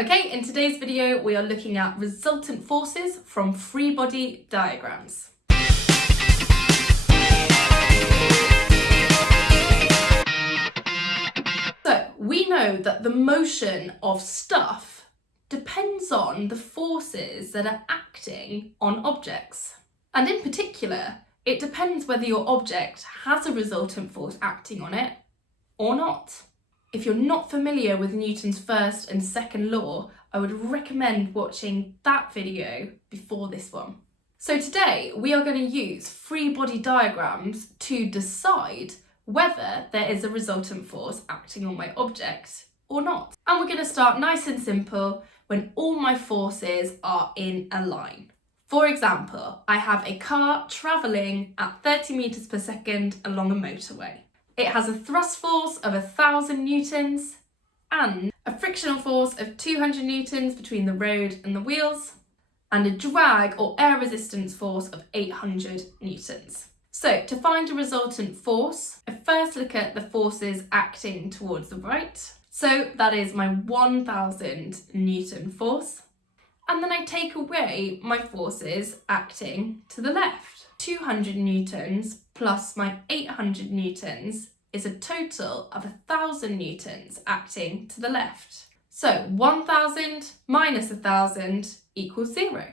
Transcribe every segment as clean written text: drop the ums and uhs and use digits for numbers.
Okay, in today's video we are looking at resultant forces from free body diagrams. So we know that the motion of stuff depends on the forces that are acting on objects. And in particular, it depends whether your object has a resultant force acting on it or not. If you're not familiar with Newton's first and second law, I would recommend watching that video before this one. So today we are going to use free body diagrams to decide whether there is a resultant force acting on my object or not. And we're going to start nice and simple when all my forces are in a line. For example, I have a car travelling at 30 meters per second along a motorway. It has a thrust force of 1,000 newtons and a frictional force of 200 newtons between the road and the wheels, and a drag or air resistance force of 800 newtons. So to find a resultant force, I first look at the forces acting towards the right. So that is my 1,000 newton force. And then I take away my forces acting to the left. 200 newtons plus my 800 newtons is a total of 1,000 newtons acting to the left. So 1,000 minus 1,000 equals 0,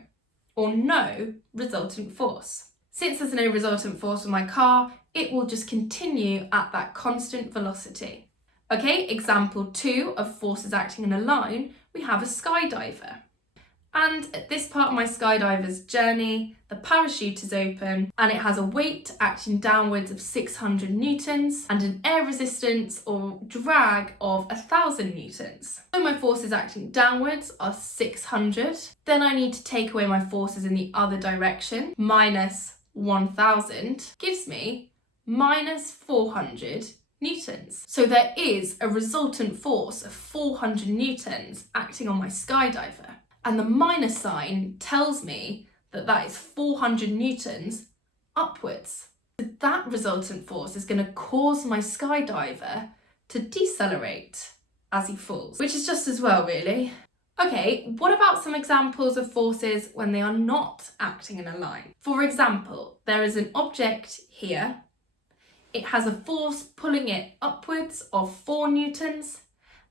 or no resultant force. Since there's no resultant force on my car, it will just continue at that constant velocity. Okay, example 2 of forces acting in a line, we have a skydiver. And at this part of my skydiver's journey, the parachute is open and it has a weight acting downwards of 600 newtons and an air resistance or drag of 1,000 newtons. So my forces acting downwards are 600. Then I need to take away my forces in the other direction. Minus 1,000 gives me minus 400 newtons. So there is a resultant force of 400 newtons acting on my skydiver. And the minus sign tells me that that is 400 newtons upwards. So that resultant force is going to cause my skydiver to decelerate as he falls, which is just as well, really. Okay, what about some examples of forces when they are not acting in a line? For example, there is an object here. It has a force pulling it upwards of 4 newtons.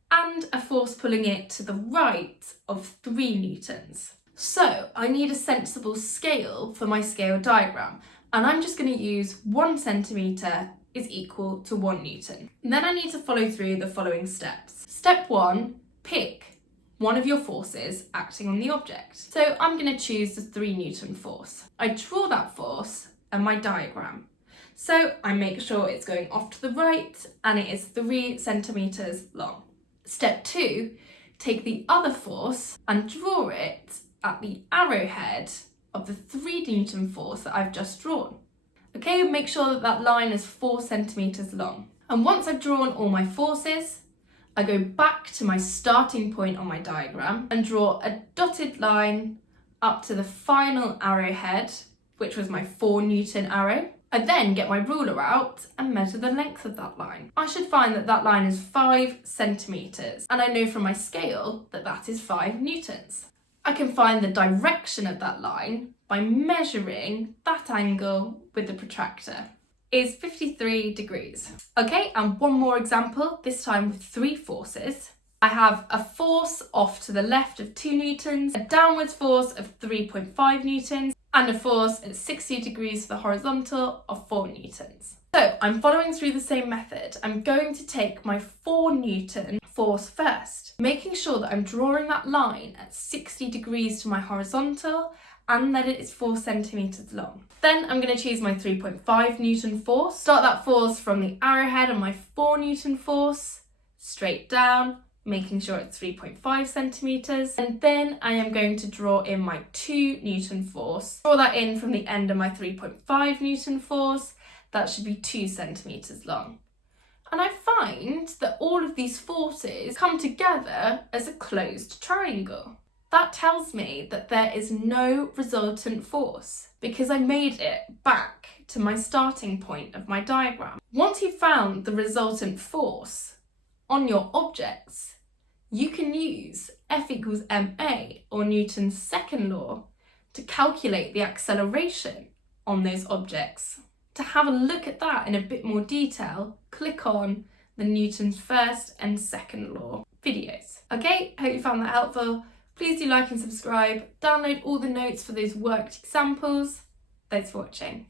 And a force pulling it to the right of 3 newtons. So I need a sensible scale for my scale diagram, and I'm just going to use 1 centimetre is equal to 1 newton. And then I need to follow through the following steps. Step 1, pick one of your forces acting on the object. So I'm going to choose the 3 newton force. I draw that force and my diagram. So I make sure it's going off to the right and it is 3 centimetres long. Step 2, take the other force and draw it at the arrowhead of the 3 newton force that I've just drawn. Okay, make sure that that line is 4 centimetres long. And once I've drawn all my forces, I go back to my starting point on my diagram and draw a dotted line up to the final arrowhead, which was my 4 newton arrow. I then get my ruler out and measure the length of that line. I should find that that line is 5 centimetres, and I know from my scale that that is 5 newtons. I can find the direction of that line by measuring that angle with the protractor. Is 53 degrees. Okay, and one more example, this time with 3 forces. I have a force off to the left of 2 newtons, a downwards force of 3.5 newtons, and a force at 60 degrees for the horizontal of 4 newtons. So I'm following through the same method. I'm going to take my 4 newton force first, making sure that I'm drawing that line at 60 degrees to my horizontal and that it is 4 centimetres long. Then I'm going to choose my 3.5 newton force, start that force from the arrowhead on my 4 newton force, straight down, making sure it's 3.5 centimetres, and then I am going to draw in my 2 newton force. Draw that in from the end of my 3.5 newton force, that should be 2 centimetres long. And I find that all of these forces come together as a closed triangle. That tells me that there is no resultant force because I made it back to my starting point of my diagram. Once you've found the resultant force on your objects, you can use F equals ma, or Newton's second law, to calculate the acceleration on those objects. To have a look at that in a bit more detail, click on the Newton's first and second law videos. Okay, hope you found that helpful. Please do like and subscribe. Download all the notes for those worked examples. Thanks for watching.